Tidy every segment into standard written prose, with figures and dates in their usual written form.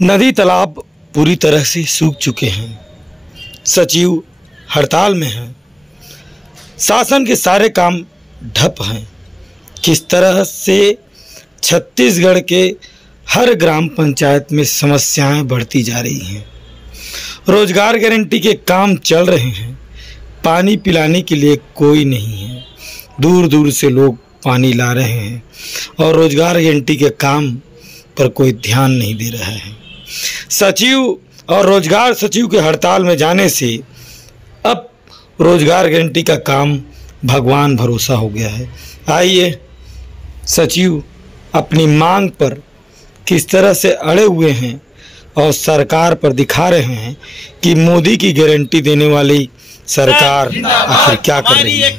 नदी तालाब पूरी तरह से सूख चुके हैं। सचिव हड़ताल में हैं। शासन के सारे काम ठप हैं। किस तरह से छत्तीसगढ़ के हर ग्राम पंचायत में समस्याएं बढ़ती जा रही हैं। रोजगार गारंटी के काम चल रहे हैं, पानी पिलाने के लिए कोई नहीं है। दूर दूर से लोग पानी ला रहे हैं और रोजगार गारंटी के काम पर कोई ध्यान नहीं दे रहा है। सचिव और रोजगार सचिव के हड़ताल में जाने से अब रोजगार गारंटी का काम भगवान भरोसा हो गया है। आइए सचिव अपनी मांग पर किस तरह से अड़े हुए हैं और सरकार पर दिखा रहे हैं कि मोदी की गारंटी देने वाली सरकार आखिर क्या कर रही है।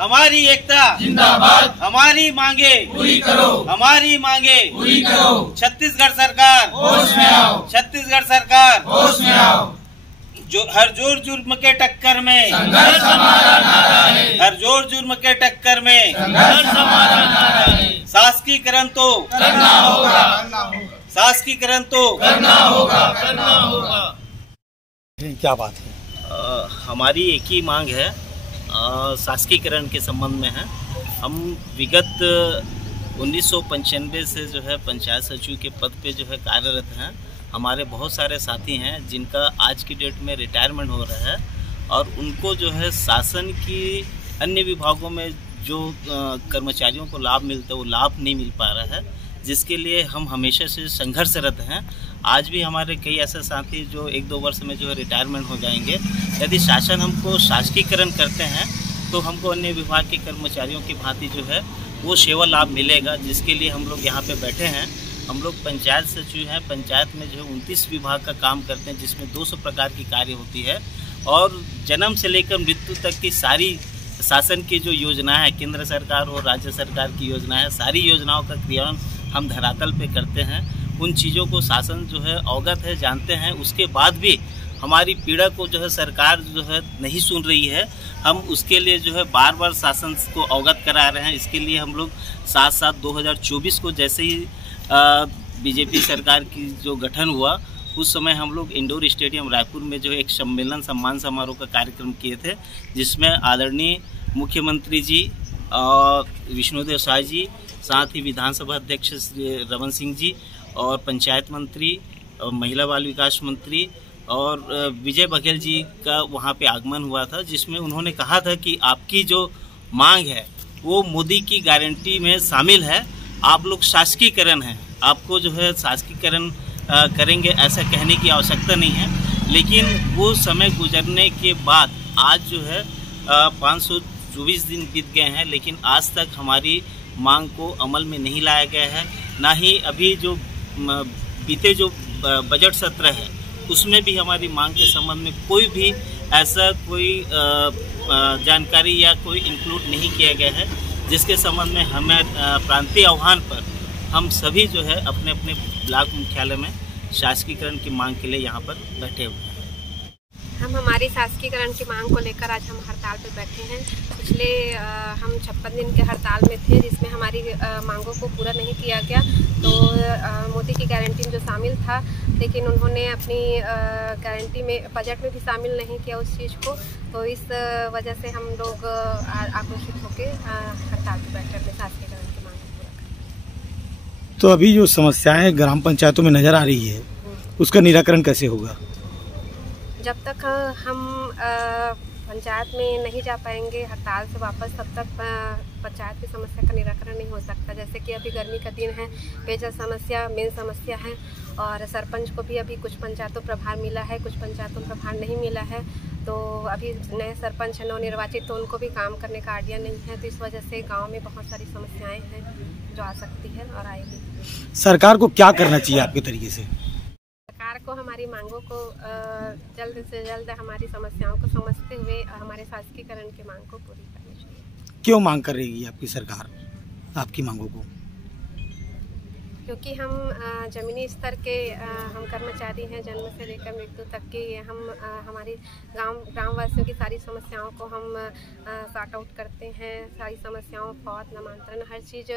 हमारी एकता जिंदाबाद, हमारी मांगे पूरी करो, हमारी मांगे पूरी करो। छत्तीसगढ़ सरकार होश में आओ, छत्तीसगढ़ सरकार होश में आओ। जो हर जोर जुर्म के टक्कर में संघर्ष हमारा नारा है, हर जोर जुर्म के टक्कर में संघर्ष हमारा नारा है। शासकीकरण तो करना होगा, शासकीकरण तो करना होगा। क्या बात है? हमारी एक ही मांग है, शासकीकरण के संबंध में है। हम विगत 1995 से जो है पंचायत सचिव के पद पे जो है कार्यरत हैं। हमारे बहुत सारे साथी हैं जिनका आज की डेट में रिटायरमेंट हो रहा है और उनको जो है शासन की अन्य विभागों में जो कर्मचारियों को लाभ मिलता है वो लाभ नहीं मिल पा रहा है, जिसके लिए हम हमेशा से संघर्षरत हैं। आज भी हमारे कई ऐसे साथी जो 1-2 वर्ष में जो है रिटायरमेंट हो जाएंगे। यदि शासन हमको शासकीकरण करते हैं तो हमको अन्य विभाग के कर्मचारियों की भांति जो है वो सेवा लाभ मिलेगा, जिसके लिए हम लोग यहाँ पे बैठे हैं। हम लोग पंचायत सचिव हैं। पंचायत में जो है 29 विभाग का काम करते हैं, जिसमें 200 प्रकार की कार्य होती है और जन्म से लेकर मृत्यु तक की सारी शासन की जो योजना है, केंद्र सरकार और राज्य सरकार की योजना है, सारी योजनाओं का क्रियान्वयन हम धरातल पे करते हैं। उन चीज़ों को शासन जो है अवगत है, जानते हैं। उसके बाद भी हमारी पीड़ा को जो है सरकार जो है नहीं सुन रही है। हम उसके लिए जो है बार बार शासन को अवगत करा रहे हैं। इसके लिए हम लोग 7/7 2024 को जैसे ही बीजेपी सरकार की जो गठन हुआ उस समय हम लोग इंडोर स्टेडियम रायपुर में जो एक सम्मेलन सम्मान समारोह का कार्यक्रम किए थे, जिसमें आदरणीय मुख्यमंत्री जी और विष्णुदेव साय जी, साथ ही विधानसभा अध्यक्ष श्री रमन सिंह जी और पंचायत मंत्री और महिला बाल विकास मंत्री और विजय बघेल जी का वहाँ पे आगमन हुआ था, जिसमें उन्होंने कहा था कि आपकी जो मांग है वो मोदी की गारंटी में शामिल है। आप लोग शासकीकरण हैं, आपको जो है शासकीकरण करेंगे ऐसा कहने की आवश्यकता नहीं है। लेकिन वो समय गुजरने के बाद आज जो है 524 दिन बीत गए हैं, लेकिन आज तक हमारी मांग को अमल में नहीं लाया गया है। ना ही अभी जो बीते जो बजट सत्र है उसमें भी हमारी मांग के संबंध में कोई भी ऐसा कोई जानकारी या कोई इंक्लूड नहीं किया गया है, जिसके संबंध में हमें प्रांतीय आह्वान पर हम सभी जो है अपने अपने ब्लॉक मुख्यालय में शासकीकरण की मांग के लिए यहाँ पर बैठे हुए हैं। हम हमारी शासकीकरण की मांग को लेकर आज हम हड़ताल पर बैठे हैं। पिछले हम 56 दिन के हड़ताल में थे, जिसमें हमारी मांगों को पूरा नहीं किया गया। तो मोदी की गारंटी में जो शामिल था, लेकिन उन्होंने अपनी गारंटी में बजट में भी शामिल नहीं किया उस चीज़ को। तो इस वजह से हम लोग आक्रोशित होकर हड़ताल पर बैठे अपने शासकीकरण की मांग को पूरा करें। तो अभी जो समस्याएं ग्राम पंचायतों में नज़र आ रही है उसका निराकरण कैसे होगा? जब तक हम पंचायत में नहीं जा पाएंगे हड़ताल से वापस, तब तक पंचायत की समस्या का निराकरण नहीं हो सकता। जैसे कि अभी गर्मी का दिन है, पेयजल समस्या मेन समस्या है और सरपंच को भी अभी कुछ पंचायतों प्रभार मिला है, कुछ पंचायतों प्रभार नहीं मिला है। तो अभी नए सरपंच हैं नवनिर्वाचित, तो उनको भी काम करने का आइडिया नहीं है। तो इस वजह से गाँव में बहुत सारी समस्याएँ हैं जो आ सकती है और आएगी। सरकार को क्या करना चाहिए आपके तरीके से? सरकार को हमारी मांगों को जल्द से जल्द हमारी समस्याओं को समझते हुए हमारे शासकीकरण की मांग को पूरी करनी चाहिए। क्यों मांग कर रही है आपकी सरकार आपकी मांगों को? क्योंकि हम ज़मीनी स्तर के हम कर्मचारी हैं, जन्म से लेकर मृत्यु तक की। हम हमारी ग्रामवासियों की सारी समस्याओं को हम सॉर्ट आउट करते हैं। सारी समस्याओं, फौत, नामांतरण, हर चीज़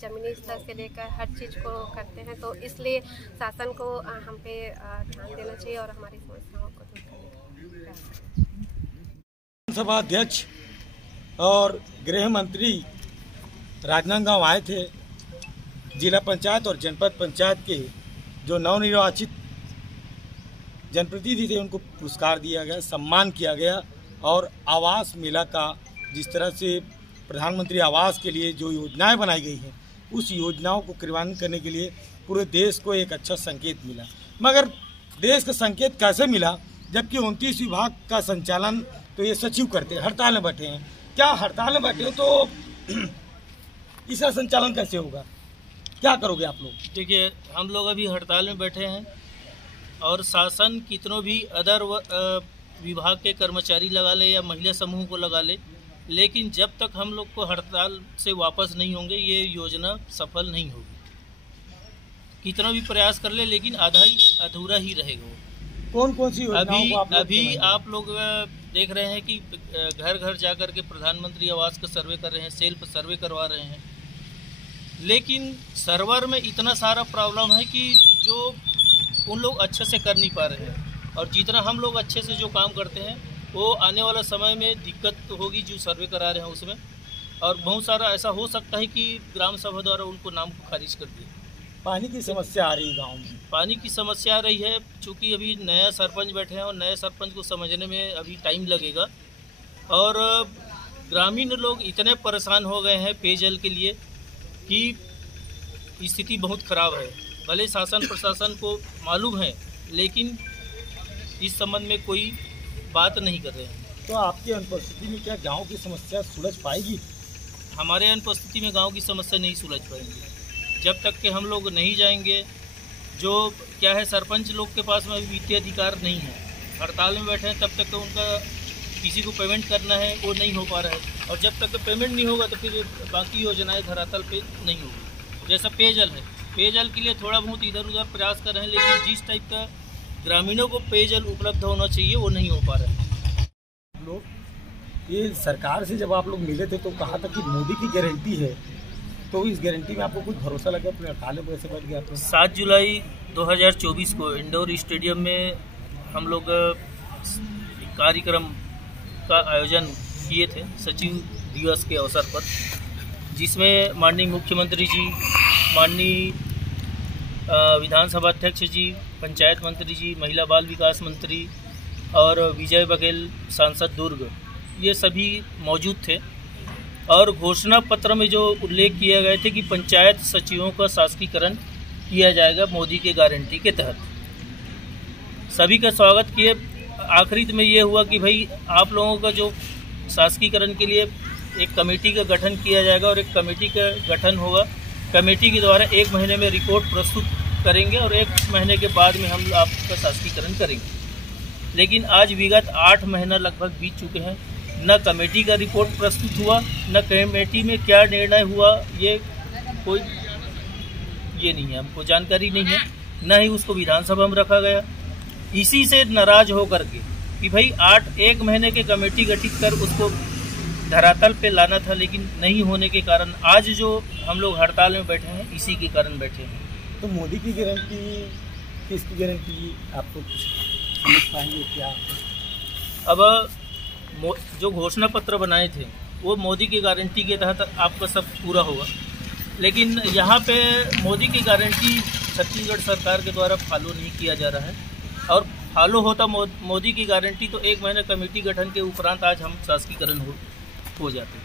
ज़मीनी स्तर से लेकर हर चीज़ को करते हैं। तो इसलिए शासन को हम पे ध्यान देना चाहिए और हमारी समस्याओं को दूर करने का विधानसभा अध्यक्ष और गृह मंत्री राजनांदगांव आए थे। जिला पंचायत और जनपद पंचायत के जो नवनिर्वाचित जनप्रतिनिधि थे उनको पुरस्कार दिया गया, सम्मान किया गया। और आवास मेला का जिस तरह से प्रधानमंत्री आवास के लिए जो योजनाएं बनाई गई हैं, उस योजनाओं को क्रियान्वित करने के लिए पूरे देश को एक अच्छा संकेत मिला। मगर देश का संकेत कैसे मिला जबकि 29 विभाग का संचालन तो ये सचिव करते हैं, हड़ताल में बैठे हैं। क्या हड़ताल में बैठे हो तो इसका संचालन कैसे होगा? क्या करोगे आप लोग? देखिए, हम लोग अभी हड़ताल में बैठे हैं और शासन कितनों भी अदर विभाग के कर्मचारी लगा ले या महिला समूह को लगा ले, लेकिन जब तक हम लोग को हड़ताल से वापस नहीं होंगे ये योजना सफल नहीं होगी। कितना भी प्रयास कर ले लेकिन आधा ही अधूरा ही रहेगा वो। कौन कौन सी योजनाओं को अभी आप लोग देख रहे हैं कि घर घर जाकर के प्रधानमंत्री आवास का सर्वे कर रहे हैं, सेल्फ सर्वे करवा रहे हैं, लेकिन सर्वर में इतना सारा प्रॉब्लम है कि जो उन लोग अच्छे से कर नहीं पा रहे हैं। और जितना हम लोग अच्छे से जो काम करते हैं वो आने वाला समय में दिक्कत होगी जो सर्वे करा रहे हैं उसमें। और बहुत सारा ऐसा हो सकता है कि ग्राम सभा द्वारा उनको नाम को खारिज कर दिया। पानी की समस्या आ रही है गाँव में? पानी की समस्या आ रही है, चूँकि अभी नया सरपंच बैठे हैं और नए सरपंच को समझने में अभी टाइम लगेगा। और ग्रामीण लोग इतने परेशान हो गए हैं पेयजल के लिए कि स्थिति बहुत ख़राब है। भले शासन प्रशासन को मालूम है लेकिन इस संबंध में कोई बात नहीं कर रहे हैं। तो आपकी अनुपस्थिति में क्या गांव की समस्या सुलझ पाएगी? हमारे अनुपस्थिति में गांव की समस्या नहीं सुलझ पाएंगी जब तक कि हम लोग नहीं जाएंगे। जो क्या है, सरपंच लोग के पास में अभी वित्तीय अधिकार नहीं है, हड़ताल में बैठे हैं, तब तक तो उनका किसी को पेमेंट करना है वो नहीं हो पा रहा है। और जब तक पेमेंट नहीं होगा तो फिर बाकी योजनाएं धरातल पे नहीं होगी। जैसा पेयजल है, पेयजल के लिए थोड़ा बहुत इधर उधर प्रयास कर रहे हैं, लेकिन जिस टाइप का ग्रामीणों को पेयजल उपलब्ध होना चाहिए वो नहीं हो पा रहा है। लोग ये सरकार से जब आप लोग मिले थे तो कहा था कि मोदी की गारंटी है, तो इस गारंटी में आपको कुछ भरोसा लगा? अपने हड़ताल में कैसे बैठ गया आप? 7 जुलाई 2024 को इंडोर स्टेडियम में हम लोग कार्यक्रम का आयोजन किए थे सचिव दिवस के अवसर पर, जिसमें माननीय मुख्यमंत्री जी, माननीय विधानसभा अध्यक्ष जी, पंचायत मंत्री जी, महिला बाल विकास मंत्री और विजय बघेल सांसद दुर्ग, ये सभी मौजूद थे। और घोषणा पत्र में जो उल्लेख किए गए थे कि पंचायत सचिवों का शासकीकरण किया जाएगा मोदी के गारंटी के तहत, सभी का स्वागत किए। आखिरी में ये हुआ कि भाई आप लोगों का जो शासकीकरण के लिए एक कमेटी का गठन किया जाएगा और एक कमेटी का गठन होगा। कमेटी के द्वारा 1 महीने में रिपोर्ट प्रस्तुत करेंगे और 1 महीने के बाद में हम आपका शासकीकरण करेंगे। लेकिन आज विगत 8 महीना लगभग बीत चुके हैं, न कमेटी का रिपोर्ट प्रस्तुत हुआ, न कमेटी में क्या निर्णय हुआ ये कोई ये नहीं है, हमको जानकारी नहीं है, न ही उसको विधानसभा में रखा गया। इसी से नाराज होकर के कि भाई 1 महीने के कमेटी गठित कर उसको धरातल पे लाना था, लेकिन नहीं होने के कारण आज जो हम लोग हड़ताल में बैठे हैं इसी के कारण बैठे हैं। तो मोदी की गारंटी, किसकी गारंटी आपको समझ पाएंगे क्या? अब जो घोषणा पत्र बनाए थे वो मोदी की गारंटी के तहत आपका सब पूरा होगा, लेकिन यहाँ पे मोदी की गारंटी छत्तीसगढ़ सरकार के द्वारा फॉलो नहीं किया जा रहा है। और फॉलो होता मोदी की गारंटी तो 1 महीना कमेटी गठन के उपरांत आज हम शासकीकरण हो जाते।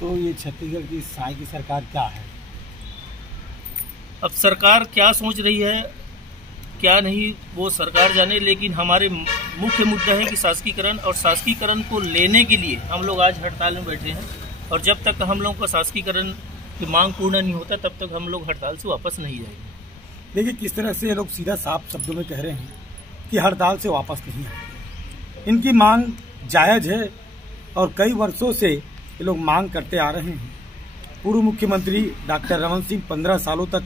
तो ये छत्तीसगढ़ की साई की सरकार क्या है? अब सरकार क्या सोच रही है क्या नहीं वो सरकार जाने, लेकिन हमारे मुख्य मुद्दा है कि शासकीकरण, और शासकीकरण को लेने के लिए हम लोग आज हड़ताल में बैठे हैं। और जब तक हम लोगों का शासकीकरण की मांग पूर्ण नहीं होता तब तक हम लोग हड़ताल से वापस नहीं जाएंगे। देखिए किस तरह से ये लोग सीधा साफ शब्दों में कह रहे हैं कि हड़ताल से वापस नहीं आएंगे। इनकी मांग जायज़ है और कई वर्षों से ये लोग मांग करते आ रहे हैं। पूर्व मुख्यमंत्री डॉक्टर रमन सिंह 15 सालों तक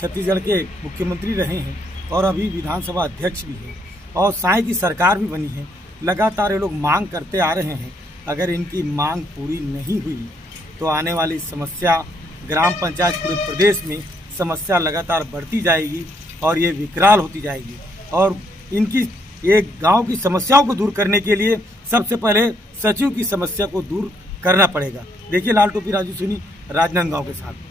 छत्तीसगढ़ के मुख्यमंत्री रहे हैं और अभी विधानसभा अध्यक्ष भी हैं और साए की सरकार भी बनी है। लगातार ये लोग मांग करते आ रहे हैं। अगर इनकी मांग पूरी नहीं हुई तो आने वाली समस्या ग्राम पंचायत पूरे प्रदेश में समस्या लगातार बढ़ती जाएगी और ये विकराल होती जाएगी। और इनकी एक गांव की समस्याओं को दूर करने के लिए सबसे पहले सचिव की समस्या को दूर करना पड़ेगा। देखिए लाल टोपी राजू सुनी राजनांदगांव के साथ।